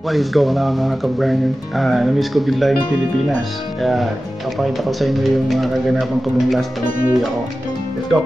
What is going on mga ka-Brian? Namiss ko bigla yung Pilipinas. Kaya papakita ko sa inyo yung mga kaganapan ko nung last time umuwi ako. Let's go!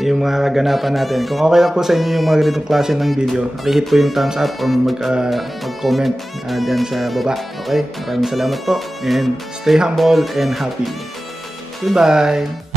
Yung mga kaganapan natin. Kung okay lang po sa inyo yung mga ganitong klase ng video, i-hit po yung thumbs up or mag-comment dyan sa baba. Okay? Maraming salamat po. And stay humble and happy. Goodbye!